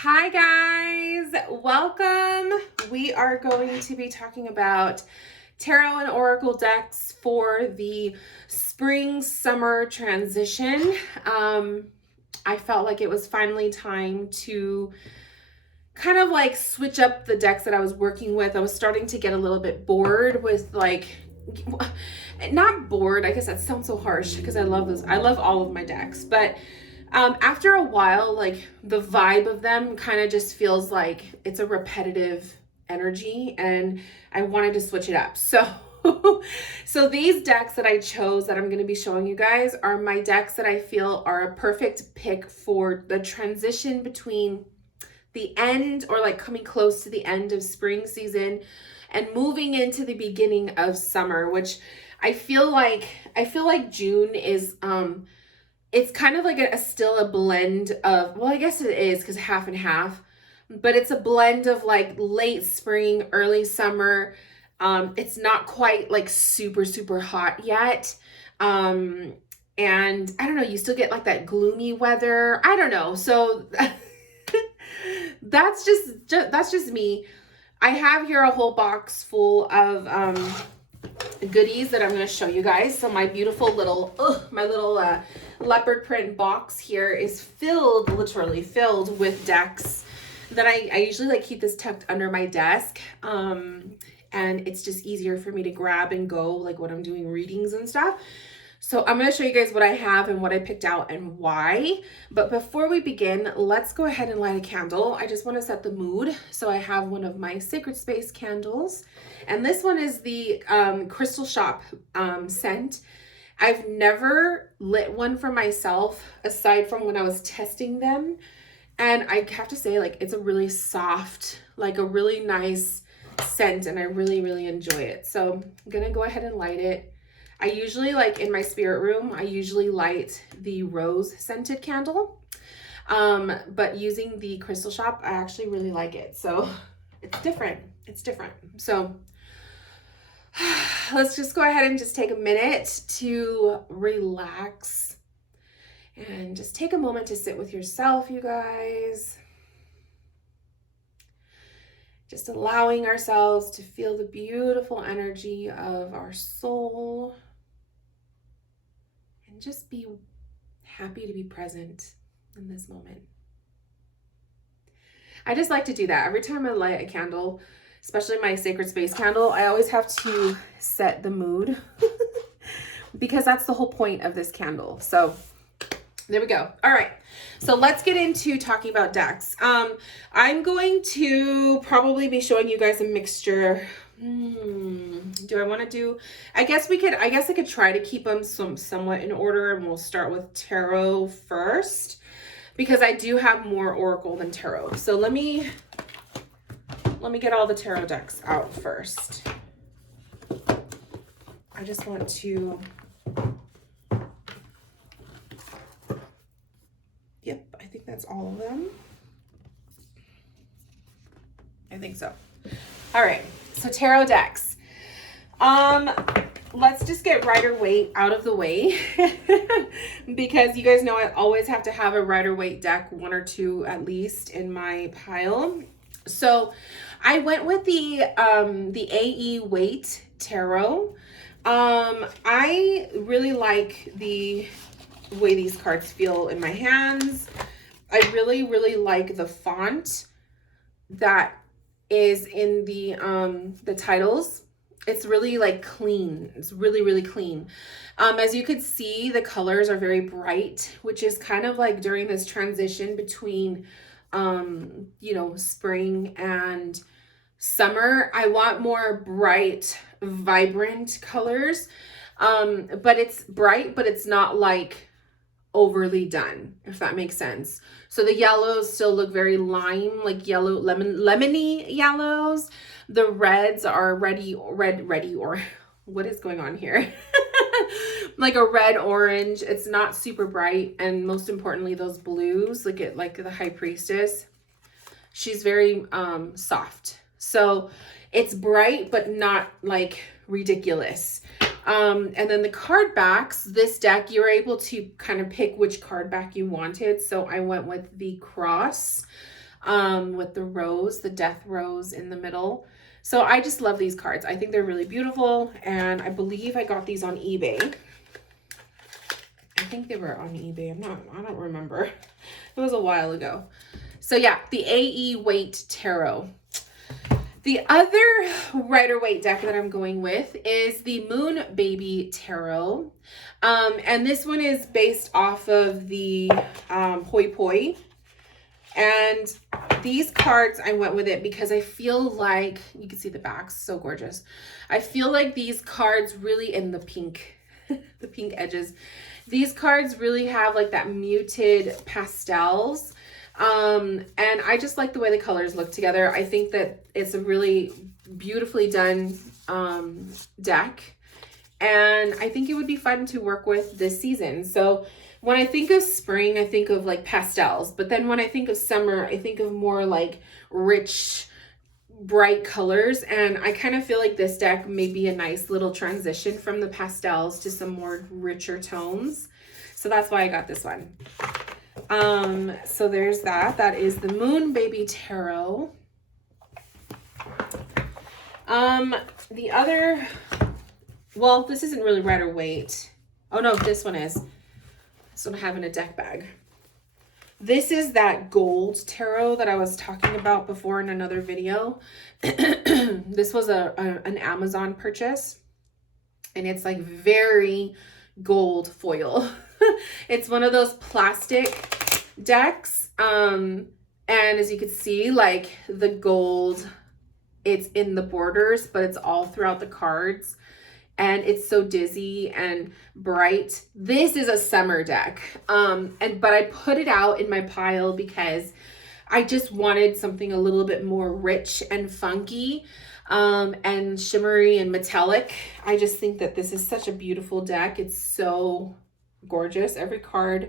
Hi guys, welcome. We are going to be talking about tarot and oracle decks for the spring summer transition. I felt like it was finally time to kind of like switch up the decks that I was working with. I was starting to get a little bit bored with not bored, I guess that sounds so harsh because I love this. I love all of my decks, but after a while, like the vibe of them kind of just feels like it's a repetitive energy, and I wanted to switch it up. So these decks that I chose that I'm going to be showing you guys are my decks that I feel are a perfect pick for the transition between the end or like coming close to the end of spring season and moving into the beginning of summer, which I feel like June is it's kind of like still a blend of, well, I guess it is because half and half, but it's a blend of like late spring, early summer. It's not quite like super, super hot yet. Um, and I don't know, you still get like that gloomy weather. I don't know. So that's just me. I have here a whole box full of goodies that I'm going to show you guys. So my beautiful little, leopard print box here is filled, literally filled with decks that I usually like keep this tucked under my desk. And it's just easier for me to grab and go like when I'm doing readings and stuff. So I'm going to show you guys what I have and what I picked out and why. But before we begin, let's go ahead and light a candle. I just want to set the mood. So I have one of my Sacred Space candles. And this one is the Crystal Shop scent. I've never lit one for myself aside from when I was testing them. And I have to say, like, it's a really soft, like a really nice scent. And I really, really enjoy it. So I'm going to go ahead and light it. I usually, like in my spirit room, I usually light the rose scented candle. But using the Crystal Shop, I actually really like it. So it's different. It's different. So let's just go ahead and just take a minute to relax and just take a moment to sit with yourself, you guys. Just allowing ourselves to feel the beautiful energy of our soul. And just be happy to be present in this moment. I just like to do that. Every time I light a candle, especially my Sacred Space candle, I always have to set the mood because that's the whole point of this candle. So there we go. All right. So let's get into talking about decks. I'm going to probably be showing you guys a mixture. Do I want to do, I guess I could try to keep them somewhat in order, and we'll start with tarot first because I do have more oracle than tarot. So let me get all the tarot decks out first. I just want to, yep, I think that's all of them. I think so. All right. So tarot decks. Let's just get Rider-Waite out of the way because you guys know I always have to have a Rider-Waite deck, one or two at least, in my pile. So I went with the A.E. Waite Tarot. I really like the way these cards feel in my hands. I really, really like the font that is in the titles. It's really like clean. It's really, really clean. As you could see, the colors are very bright, which is kind of like during this transition between spring and summer. I want more bright, vibrant colors. But it's bright, but it's not like overly done, if that makes sense. So the yellows still look very lime, like yellow, lemony yellows. The reds are ready, or what is going on here? Like a red orange. It's not super bright. And most importantly, those blues, look at like the High Priestess. She's very soft. So it's bright, but not like ridiculous. And then the card backs, this deck, you're able to kind of pick which card back you wanted. So I went with the cross. with the rose, the death rose in the middle. So I just love these cards. I think they're really beautiful, and I believe I got these on eBay. I think they were on eBay. I don't remember. It was a while ago. So yeah, the A.E. Waite Tarot. The other Rider-Waite deck that I'm going with is the Moon Baby Tarot. And this one is based off of the Hoi Poi. And these cards, I went with it because I feel like, you can see the back, so gorgeous. I feel like these cards really, in the pink, the pink edges, these cards really have like that muted pastels. And I just like the way the colors look together. I think that it's a really beautifully done deck. And I think it would be fun to work with this season. So when I think of spring, I think of like pastels. But then when I think of summer, I think of more like rich, bright colors. And I kind of feel like this deck may be a nice little transition from the pastels to some more richer tones. So that's why I got this one. So there's that. That is the Moon Baby Tarot. The other, well, this isn't really Rider-Waite. Oh no, this one is. This one I have in a deck bag. This is that gold tarot that I was talking about before in another video. This was an Amazon purchase, and it's like very gold foil. It's one of those plastic decks. And as you can see, like the gold, it's in the borders, but it's all throughout the cards. And it's so dizzy and bright. This is a summer deck. But I put it out in my pile because I just wanted something a little bit more rich and funky, and shimmery and metallic. I just think that this is such a beautiful deck. It's so gorgeous. Every card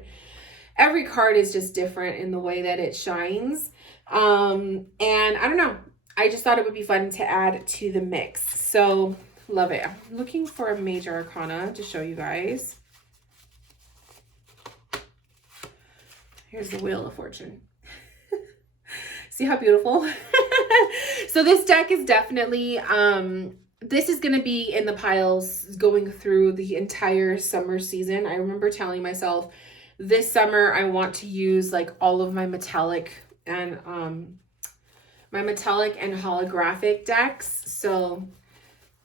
is just different in the way that it shines. And I don't know. I just thought it would be fun to add to the mix. So love it. I'm looking for a major arcana to show you guys. Here's the Wheel of Fortune. See how beautiful? So this deck is definitely, this is going to be in the piles going through the entire summer season. I remember telling myself this summer I want to use like all of my metallic and holographic decks. So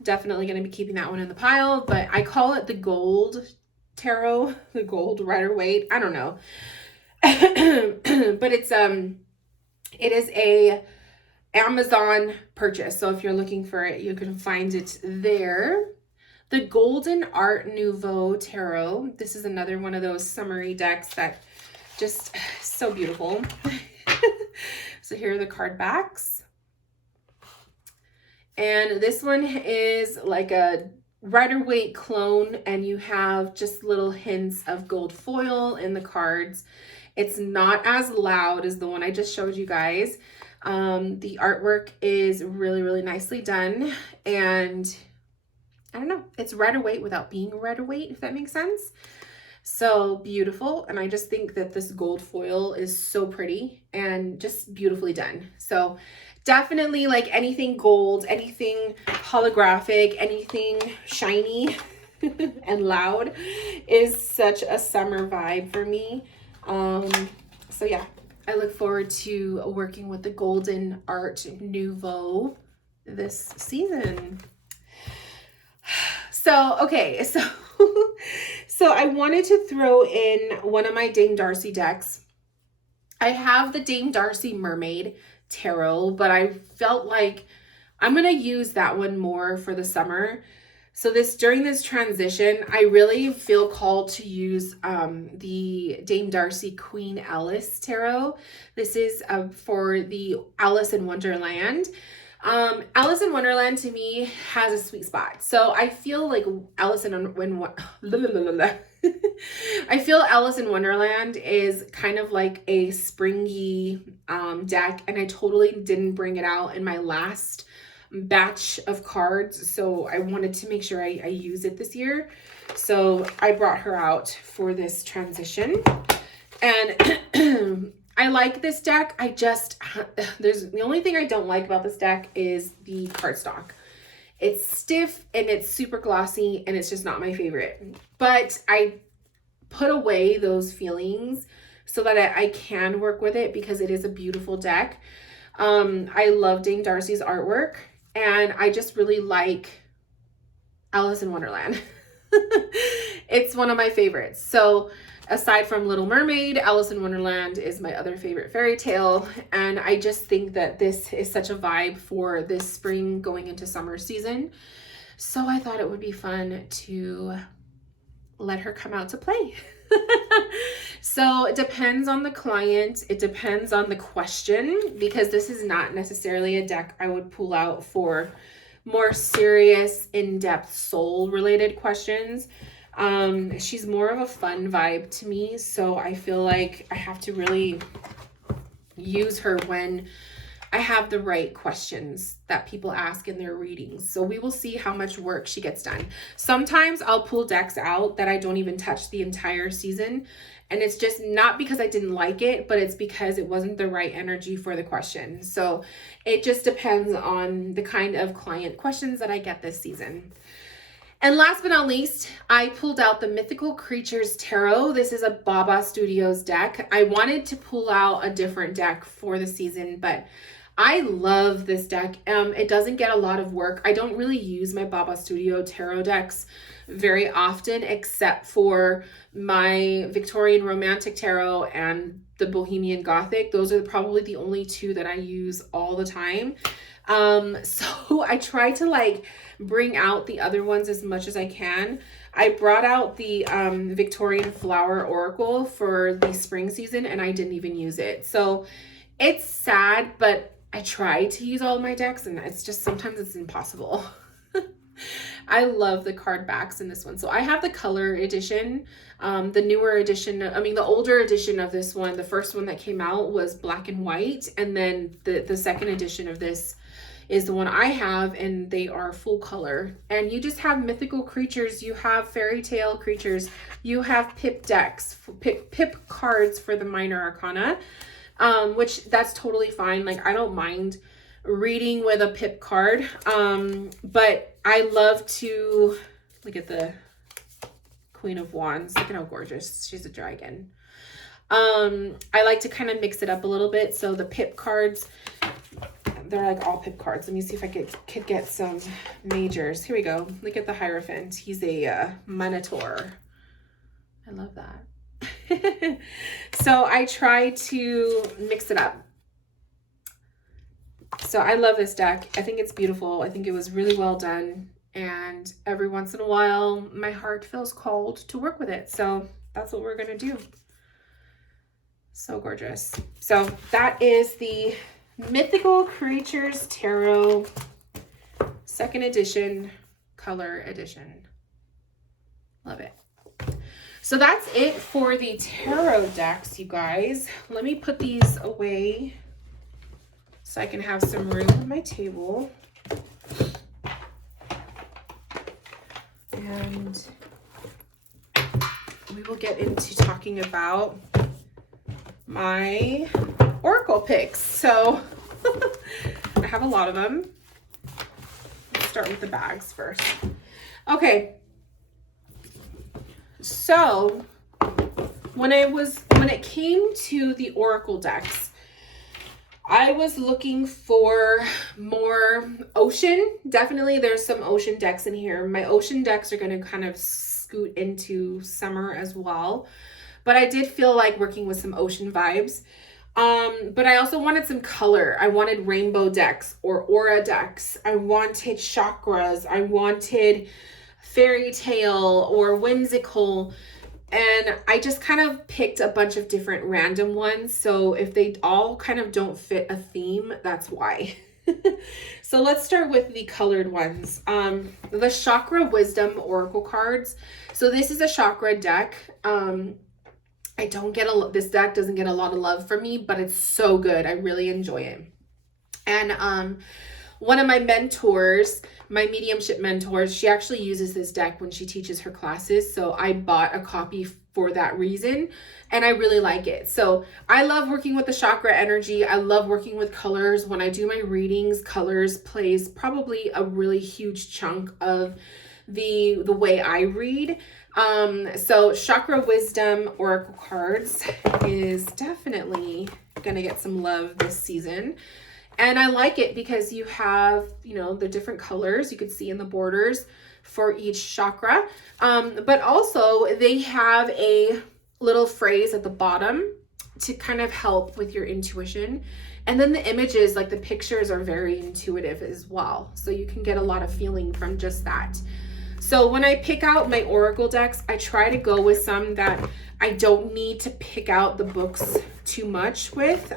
definitely going to be keeping that one in the pile, but I call it the gold tarot, the gold Rider-Waite. I don't know. But it is a Amazon purchase. So if you're looking for it, you can find it there. The Golden Art Nouveau Tarot. This is another one of those summery decks that just so beautiful. So here are the card backs. And this one is like a Rider-Waite clone, and you have just little hints of gold foil in the cards. It's not as loud as the one I just showed you guys. The artwork is really, really nicely done. And I don't know, it's Rider-Waite without being Rider-Waite, if that makes sense. So beautiful. And I just think that this gold foil is so pretty and just beautifully done. So definitely like anything gold, anything holographic, anything shiny and loud is such a summer vibe for me. So yeah, I look forward to working with the Golden Art Nouveau this season. So, okay, so I wanted to throw in one of my Dame Darcy decks. I have the Dame Darcy Mermaid Tarot, but I felt like I'm going to use that one more for the summer. So during this transition, I really feel called to use the Dame Darcy Queen Alice Tarot. This is for the Alice in Wonderland. Alice in Wonderland to me has a sweet spot. So I feel like Alice in Wonderland is kind of like a springy deck, and I totally didn't bring it out in my last batch of cards, so I wanted to make sure I use it this year. So I brought her out for this transition, and I like this deck. There's the only thing I don't like about this deck is the cardstock. It's stiff and it's super glossy and it's just not my favorite. But I put away those feelings so that I can work with it because it is a beautiful deck. I love Dame Darcy's artwork and I just really like Alice in Wonderland. It's one of my favorites. So aside from Little Mermaid, Alice in Wonderland is my other favorite fairy tale. And I just think that this is such a vibe for this spring going into summer season. So I thought it would be fun to let her come out to play. So it depends on the client. It depends on the question, because this is not necessarily a deck I would pull out for more serious, in-depth soul-related questions. She's more of a fun vibe to me, so I feel like I have to really use her when I have the right questions that people ask in their readings. So we will see how much work she gets done. Sometimes I'll pull decks out that I don't even touch the entire season, and it's just not because I didn't like it, but it's because it wasn't the right energy for the question. So it just depends on the kind of client questions that I get this season. And last but not least, I pulled out the Mythical Creatures Tarot. This is a Baba Studios deck. I wanted to pull out a different deck for the season, but I love this deck. It doesn't get a lot of work. I don't really use my Baba Studio tarot decks very often, except for my Victorian Romantic Tarot and the Bohemian Gothic. Those are probably the only two that I use all the time. So I try to like bring out the other ones as much as I can. I brought out the Victorian Flower Oracle for the spring season and I didn't even use it. So it's sad, but I try to use all of my decks and it's just sometimes it's impossible. I love the card backs in this one. So I have the color edition, the newer edition, the older edition of this one. The first one that came out was black and white. And then the second edition of this is the one I have, and they are full color. And you just have mythical creatures, you have fairy tale creatures, you have pip decks, pip cards for the minor arcana, which that's totally fine. Like I don't mind reading with a pip card, but I love to look at the Queen of Wands. Look at how gorgeous. She's a dragon. I like to kind of mix it up a little bit. So the pip cards, they're like all pip cards. Let me see if I could get some majors. Here we go. Look at the Hierophant. He's a Minotaur. I love that. So I try to mix it up. So I love this deck. I think it's beautiful. I think it was really well done. And every once in a while, my heart feels called to work with it. So that's what we're going to do. So gorgeous. So that is the Mythical Creatures Tarot, 2nd edition, color edition. Love it. So that's it for the tarot decks, you guys. Let me put these away so I can have some room on my table. And we will get into talking about my Oracle picks. So I have a lot of them. Let's start with the bags first. Okay. So when it came to the Oracle decks, I was looking for more ocean. Definitely there's some ocean decks in here. My ocean decks are going to kind of scoot into summer as well. But I did feel like working with some ocean vibes. But I also wanted some color. I wanted rainbow decks or aura decks. I wanted chakras. I wanted fairy tale or whimsical. And I just kind of picked a bunch of different random ones. So if they all kind of don't fit a theme, that's why. So let's start with the colored ones. The Chakra Wisdom Oracle cards. So this is a chakra deck. This deck doesn't get a lot of love from me, but it's so good. I really enjoy it. And one of my mentors, my mediumship mentors, she actually uses this deck when she teaches her classes. So I bought a copy for that reason, and I really like it. So I love working with the chakra energy. I love working with colors. When I do my readings, colors plays probably a really huge chunk of the way I read. So Chakra Wisdom Oracle cards is definitely gonna get some love this season. And I like it because you have, you know, the different colors you could see in the borders for each chakra. But also they have a little phrase at the bottom to kind of help with your intuition. And then the images, like the pictures, are very intuitive as well. So you can get a lot of feeling from just that. So when I pick out my Oracle decks, I try to go with some that I don't need to pick out the books too much with,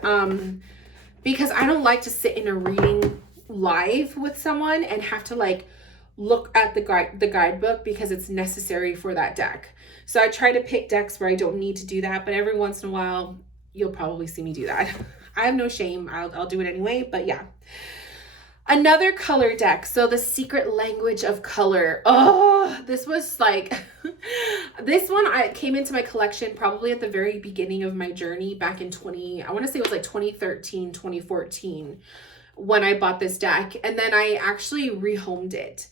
because I don't like to sit in a reading live with someone and have to like look at the guidebook because it's necessary for that deck. So I try to pick decks where I don't need to do that, but every once in a while, you'll probably see me do that. I have no shame. I'll do it anyway, but yeah. Another color deck. So the Secret Language of Color. Oh, this was like, this one I came into my collection probably at the very beginning of my journey back in I want to say it was like 2013, 2014 when I bought this deck. And then I actually rehomed it.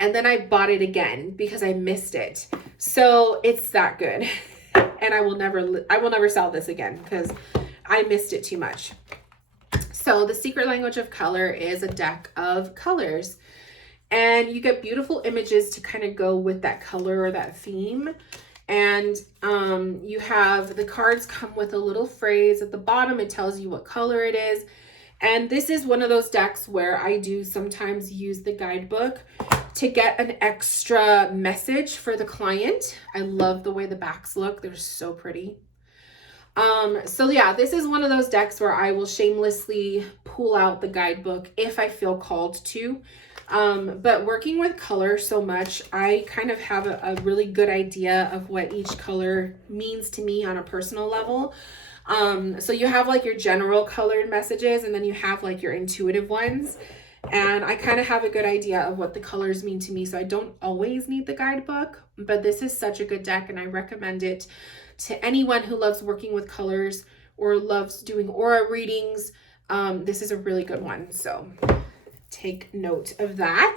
And then I bought it again because I missed it. So it's that good. And I will never sell this again because I missed it too much. So the Secret Language of Color is a deck of colors, and you get beautiful images to kind of go with that color or that theme. And you have the cards come with a little phrase at the bottom. It tells you what color it is. And this is one of those decks where I do sometimes use the guidebook to get an extra message for the client. I love the way the backs look. They're so pretty. So yeah, this is one of those decks where I will shamelessly pull out the guidebook if I feel called to. But working with color so much, I kind of have a really good idea of what each color means to me on a personal level. So you have like your general colored messages, and then you have like your intuitive ones. And I kind of have a good idea of what the colors mean to me. So I don't always need the guidebook, but this is such a good deck, and I recommend it to anyone who loves working with colors or loves doing aura readings. This is a really good one. So take note of that.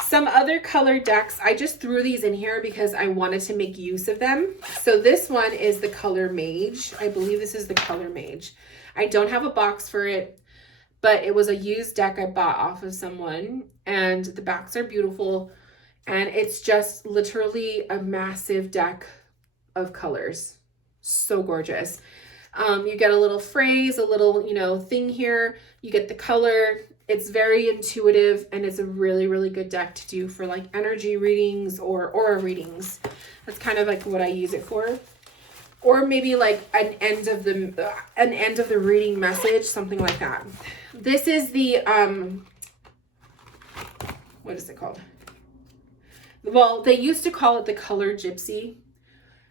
Some other color decks, I just threw these in here because I wanted to make use of them. So this one is the Color Mage. I believe this is the Color Mage. I don't have a box for it, but it was a used deck I bought off of someone, and the backs are beautiful. And it's just literally a massive deck of colors. So gorgeous. You get a little phrase, a little, you know, thing here. You get the color. It's very intuitive, and it's a really, really good deck to do for like energy readings or aura readings. That's kind of like what I use it for. Or maybe like an end of the reading message, something like that. This is the what is it called? Well, they used to call it the Color Gypsy,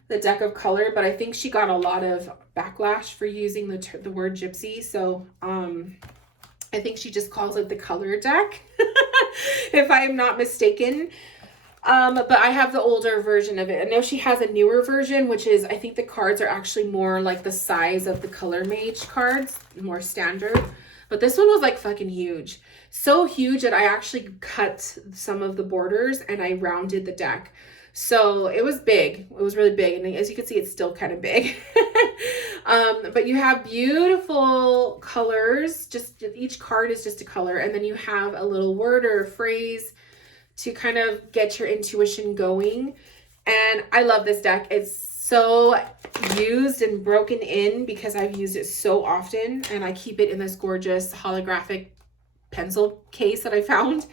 the deck of color, but I think she got a lot of backlash for using the word gypsy. So I think she just calls it the color deck, if I'm not mistaken. But I have the older version of it. I know she has a newer version, which is, I think the cards are actually more like the size of the Color Mage cards, more standard. But this one was like fucking huge. So huge that I actually cut some of the borders and I rounded the deck. So it was big. It was really big. And as you can see, it's still kind of big. But you have beautiful colors. Just each card is just a color. And then you have a little word or a phrase to kind of get your intuition going. And I love this deck. It's so used and broken in because I've used it so often. And I keep it in this gorgeous holographic pencil case that I found.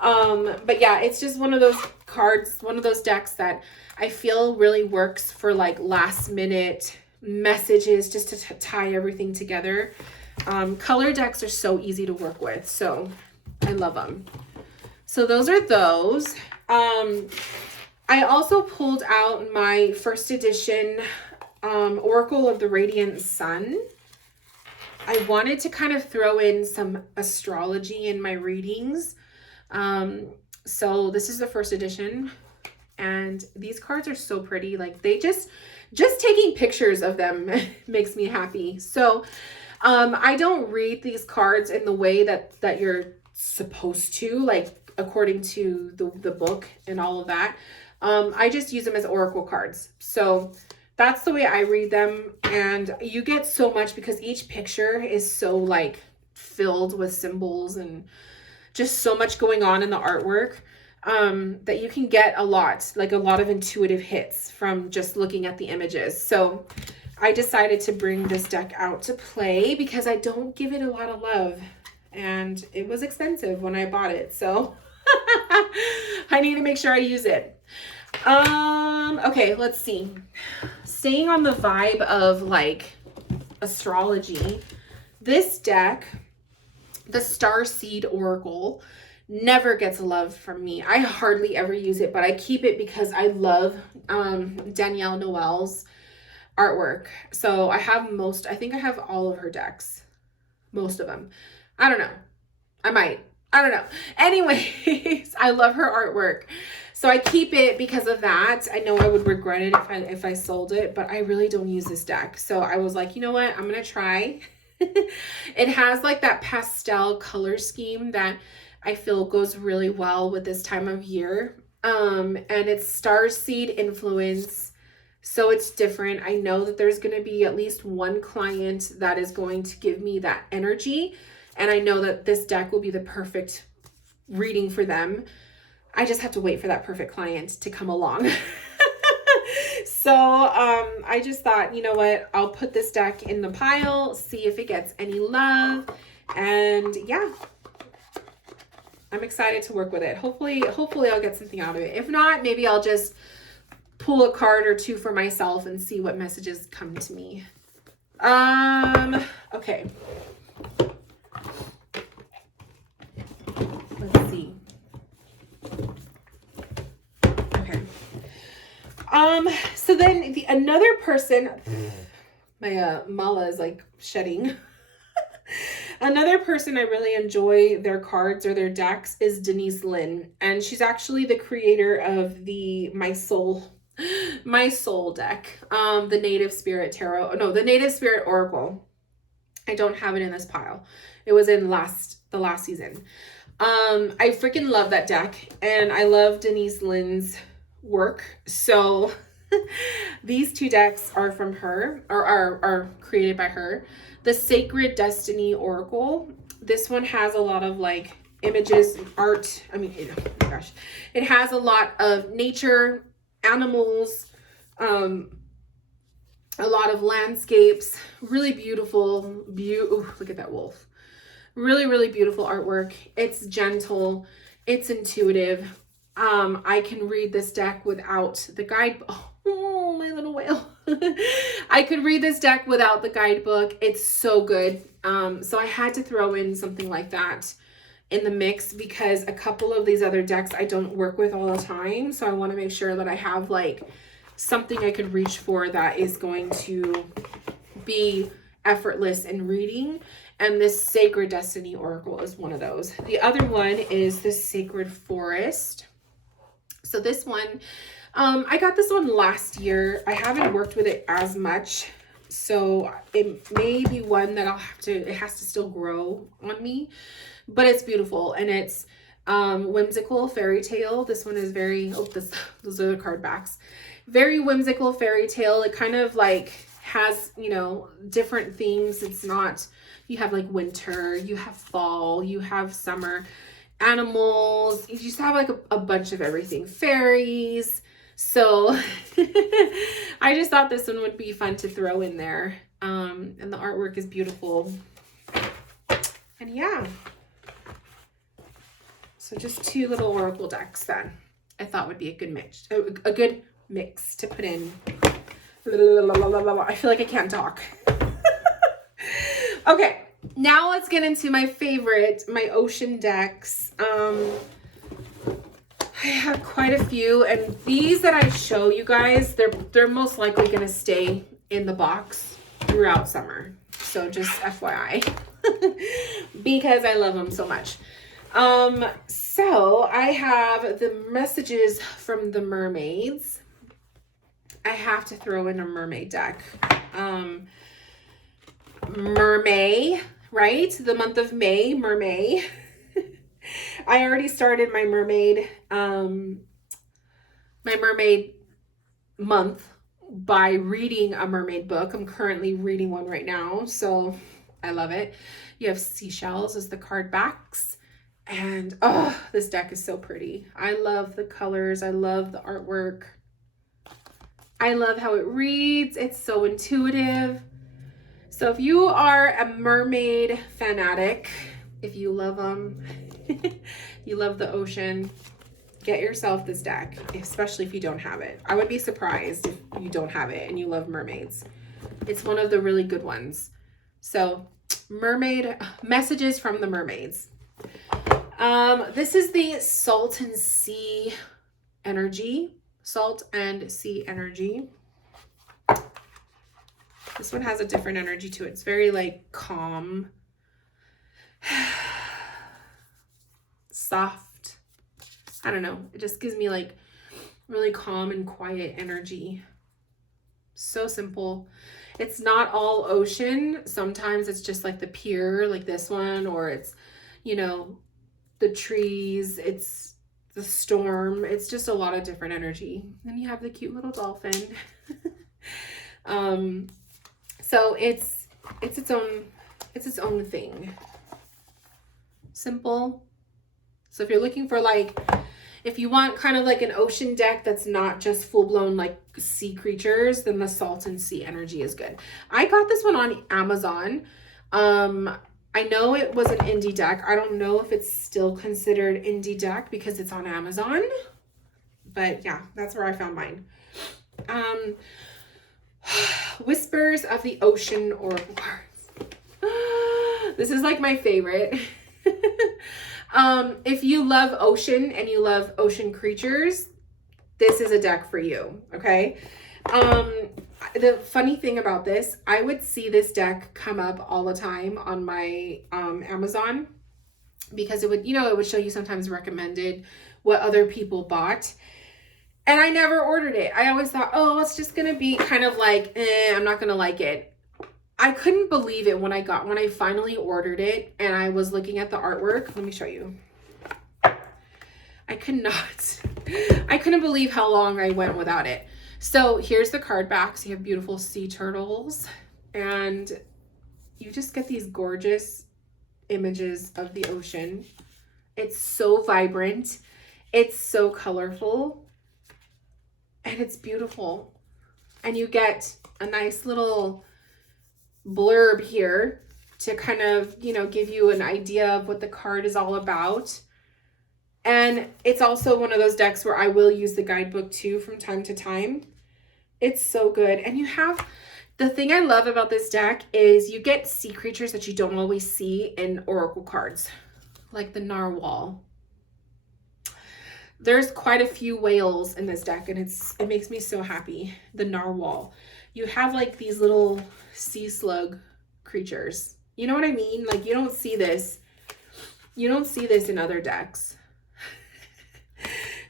But yeah, it's just one of those cards, one of those decks that I feel really works for like last minute messages, just to tie everything together. Color decks are so easy to work with, so I love them. So those are those. I also pulled out my first edition Oracle of the Radiant Sun. I wanted to kind of throw in some astrology in my readings. So this is the first edition, and these cards are so pretty. Like they just taking pictures of them makes me happy. So I don't read these cards in the way that you're supposed to, like according to the book and all of that. I just use them as oracle cards. So that's the way I read them, and you get so much because each picture is so like filled with symbols and just so much going on in the artwork, that you can get a lot of intuitive hits from just looking at the images. So I decided to bring this deck out to play because I don't give it a lot of love, and it was expensive when I bought it. So I need to make sure I use it. Okay, let's see. Staying on the vibe of like astrology, this deck, the Starseed Oracle, never gets love from me. I hardly ever use it, but I keep it because I love Danielle Noel's artwork. So I think I have all of her decks, most of them. I don't know. I don't know. Anyways, I love her artwork. So I keep it because of that. I know I would regret it if I sold it, but I really don't use this deck. So I was like, you know what? I'm going to try. It has like that pastel color scheme that I feel goes really well with this time of year. And it's Starseed influence. So it's different. I know that there's going to be at least one client that is going to give me that energy. And I know that this deck will be the perfect reading for them. I just have to wait for that perfect client to come along. So I just thought, you know what? I'll put this deck in the pile, see if it gets any love. And yeah, I'm excited to work with it. Hopefully I'll get something out of it. If not, maybe I'll just pull a card or two for myself and see what messages come to me. Okay. Let's see. Okay. So then another person, my mala is like shedding. Another person I really enjoy their cards or their decks is Denise Linn, and she's actually the creator of the My Soul deck, the Native Spirit Tarot. No, the Native Spirit Oracle. I don't have it in this pile. It was in the last season. I freaking love that deck, and I love Denise Linn's work. So these two decks are from her, or are created by her. The Sacred Destiny Oracle. This one has a lot of like images and art. I mean, oh my gosh, it has a lot of nature, animals, a lot of landscapes, really beautiful. Ooh, look at that wolf. Really, really beautiful artwork. It's gentle. It's intuitive. I can read this deck without the guide. Oh, my little whale. I could read this deck without the guidebook. It's so good. So I had to throw in something like that in the mix because a couple of these other decks I don't work with all the time. So I want to make sure that I have like something I could reach for that is going to be effortless in reading. And this Sacred Destiny Oracle is one of those. The other one is the Sacred Forest. So this one, I got this one last year. I haven't worked with it as much. So it may be one that it has to still grow on me, but it's beautiful. And it's whimsical fairy tale. This one is very, those are the card backs. Very whimsical fairy tale. It kind of like has, different themes. It's not, you have like winter, you have fall, you have summer, animals, you just have like a bunch of everything, fairies. So I just thought this one would be fun to throw in there. And the artwork is beautiful. And yeah. So just two little oracle decks that I thought would be a good mix to put in. I feel like I can't talk. Okay, now let's get into my favorite, my ocean decks. I have quite a few, and these that I show you guys, they're most likely going to stay in the box throughout summer. So just FYI, because I love them so much. So I have the messages from the mermaids. I have to throw in a mermaid deck. Mermay, right? The month of May, Mermay. I already started my mermaid month by reading a mermaid book. I'm currently reading one right now, so I love it. You have seashells as the card backs, and oh, this deck is so pretty. I love the colors. I love the artwork. I love how it reads. It's so intuitive. So if you are a mermaid fanatic, if you love them, you love the ocean, get yourself this deck, especially if you don't have it. I would be surprised if you don't have it and you love mermaids. It's one of the really good ones. So mermaid messages from the mermaids. This is the Salt and Sea energy. Salt and Sea energy. This one has a different energy to it. It's very like calm, soft. I don't know. It just gives me like really calm and quiet energy. So simple. It's not all ocean. Sometimes it's just like the pier, like this one, or it's, you know, the trees, it's the storm. It's just a lot of different energy. Then you have the cute little dolphin. So it's its own thing. Simple. So if you're looking for like, if you want kind of like an ocean deck that's not just full-blown like sea creatures, then the Salt and Sea energy is good. I got this one on Amazon. I know it was an indie deck. I don't know if it's still considered indie deck because it's on Amazon. But yeah, that's where I found mine. Whispers of the Ocean Oracle cards. This is like my favorite. If you love ocean and you love ocean creatures, this is a deck for you, okay? The funny thing about this, I would see this deck come up all the time on my Amazon, because it would, you know, it would show you sometimes recommended what other people bought. And I never ordered it. I always thought, oh, it's just going to be kind of like, I'm not going to like it. I couldn't believe it when I finally ordered it and I was looking at the artwork. Let me show you. I couldn't believe how long I went without it. So here's the card backs. You have beautiful sea turtles and you just get these gorgeous images of the ocean. It's so vibrant. It's so colorful. And it's beautiful. And you get a nice little blurb here to kind of, you know, give you an idea of what the card is all about. And it's also one of those decks where I will use the guidebook too from time to time. It's so good. And you have, the thing I love about this deck is you get sea creatures that you don't always see in oracle cards, like the narwhal. There's quite a few whales in this deck and it makes me so happy. The narwhal. You have like these little sea slug creatures. You know what I mean? Like you don't see this. You don't see this in other decks.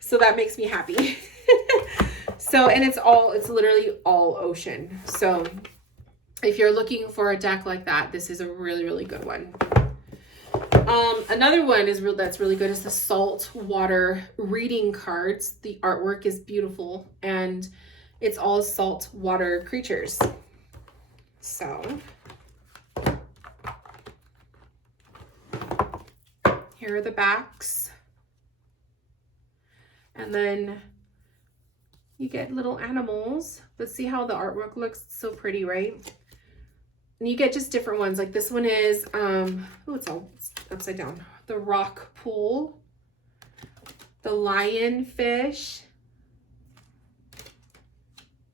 So that makes me happy. So, and it's literally all ocean. So if you're looking for a deck like that, this is a really, really good one. Another one that's really good is the salt water reading cards. The artwork is beautiful and it's all salt water creatures. So here are the backs. And then you get little animals, but see how the artwork looks so pretty, right? And you get just different ones. Like this one is, oh, it's all upside down. The rock pool, the lionfish,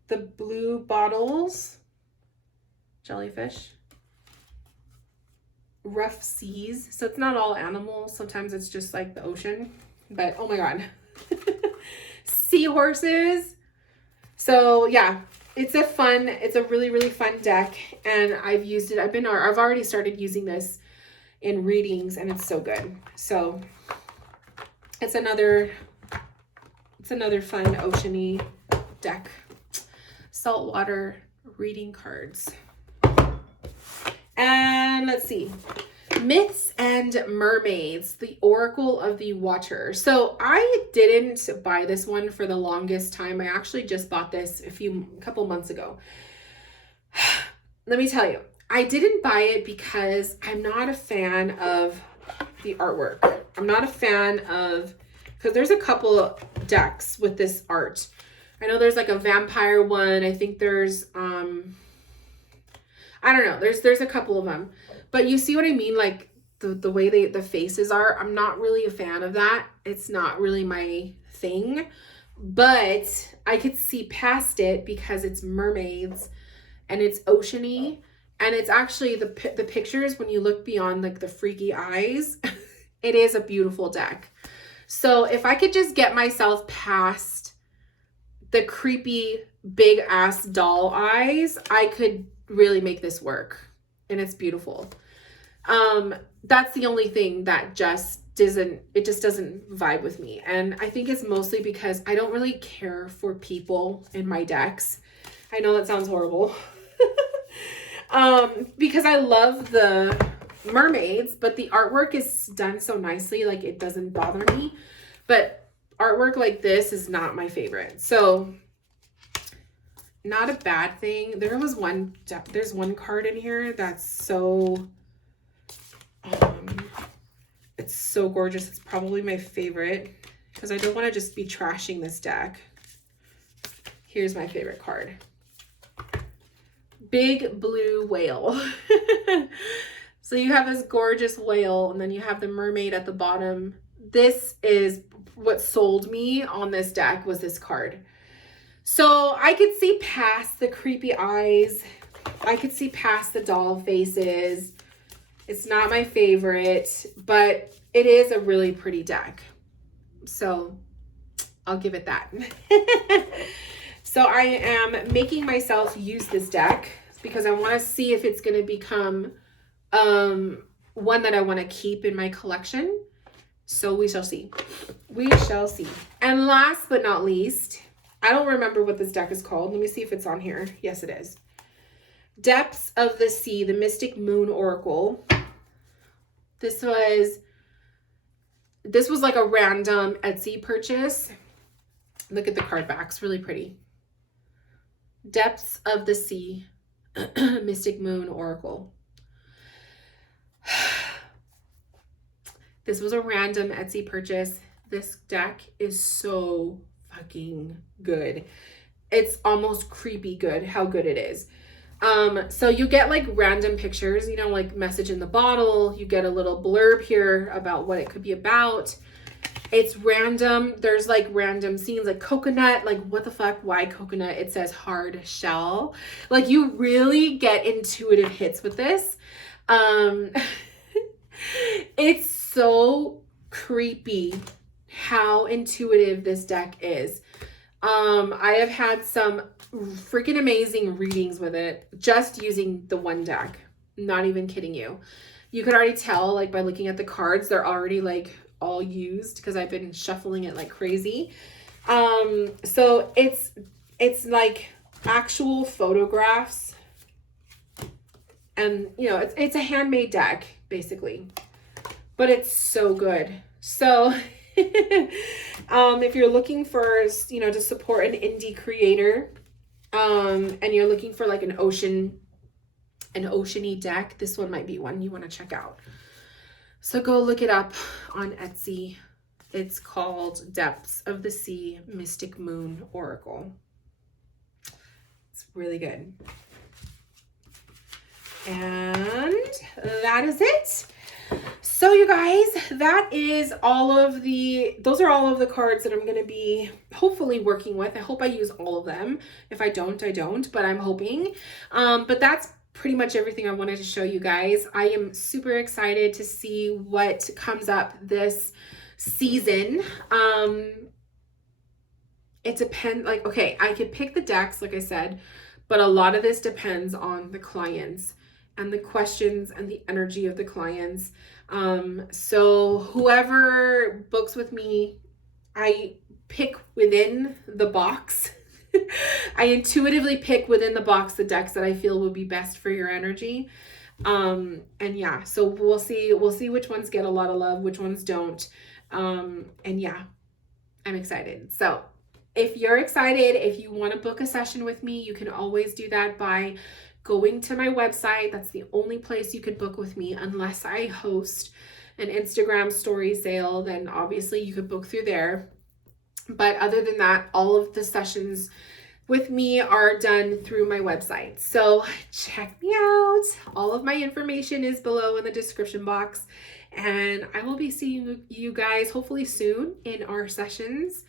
the blue bottles, jellyfish, rough seas. So it's not all animals. Sometimes it's just like the ocean, but oh my God. Seahorses. So yeah, it's a really, really fun deck and I've used it. I've already started using this in readings and it's so good. So It's another fun oceany deck. Saltwater reading cards. And let's see. Myths and Mermaids, the Oracle of the Water. So I didn't buy this one for the longest time. I actually just bought this a couple months ago. Let me tell you, I didn't buy it because I'm not a fan of the artwork. I'm not a fan of, because there's a couple decks with this art. I know there's like a vampire one. I think there's, I don't know. There's a couple of them, but you see what I mean? Like the way the faces are, I'm not really a fan of that. It's not really my thing, but I could see past it because it's mermaids and it's oceany, and it's actually the pictures, when you look beyond like the freaky eyes, it is a beautiful deck. So if I could just get myself past the creepy big ass doll eyes, I could really make this work, and it's beautiful. That's the only thing that just doesn't vibe with me. And I think it's mostly because I don't really care for people in my decks. I know that sounds horrible. Because I love the mermaids, but the artwork is done so nicely, like it doesn't bother me. But artwork like this is not my favorite. So not a bad thing. There's one card in here that's so, it's so gorgeous. It's probably my favorite because I don't want to just be trashing this deck. Here's my favorite card. Big blue whale. So you have this gorgeous whale, and then you have the mermaid at the bottom. This is what sold me on this deck, was this card. So I could see past the creepy eyes. I could see past the doll faces. It's not my favorite, but it is a really pretty deck. So I'll give it that. So I am making myself use this deck because I want to see if it's going to become one that I want to keep in my collection. So we shall see. We shall see. And last but not least, I don't remember what this deck is called. Let me see if it's on here. Yes, it is. Depths of the Sea, the Mystic Moon Oracle. This was like a random Etsy purchase. Look at the card backs, really pretty. Depths of the Sea, Mystic Moon Oracle. This was a random Etsy purchase. This deck is so fucking good. It's almost creepy good how good it is. So you get like random pictures, you know, like message in the bottle. You get a little blurb here about what it could be about. It's random. There's like random scenes like coconut, like what the fuck, why coconut? It says hard shell. Like you really get intuitive hits with this. It's so creepy how intuitive this deck is. I have had some freaking amazing readings with it just using the one deck. Not even kidding you. You could already tell like by looking at the cards, they're already like all used because I've been shuffling it like crazy. So it's like actual photographs, and you know, it's a handmade deck basically, but it's so good. So if you're looking for, you know, to support an indie creator, and you're looking for like an oceany deck, this one might be one you want to check out. So go look it up on Etsy. It's called Depths of the Sea, Mystic Moon Oracle. It's really good. And that is it. So you guys, those are all of the cards that I'm going to be hopefully working with. I hope I use all of them. If I don't, I don't, but I'm hoping. But that's pretty much everything I wanted to show you guys. I am super excited to see what comes up this season. It depends, like, okay, I could pick the decks, like I said, but a lot of this depends on the clients and the questions and the energy of the clients. So whoever books with me, I pick within the box. I intuitively pick within the box the decks that I feel will be best for your energy. And yeah, so we'll see which ones get a lot of love, which ones don't. And yeah, I'm excited. So if you're excited, if you want to book a session with me, you can always do that by going to my website. That's the only place you could book with me, unless I host an Instagram story sale, then obviously you could book through there. But other than that, all of the sessions with me are done through my website. So check me out. All of my information is below in the description box. And I will be seeing you guys hopefully soon in our sessions.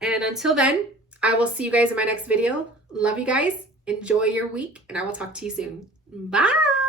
And until then, I will see you guys in my next video. Love you guys. Enjoy your week, and I will talk to you soon. Bye.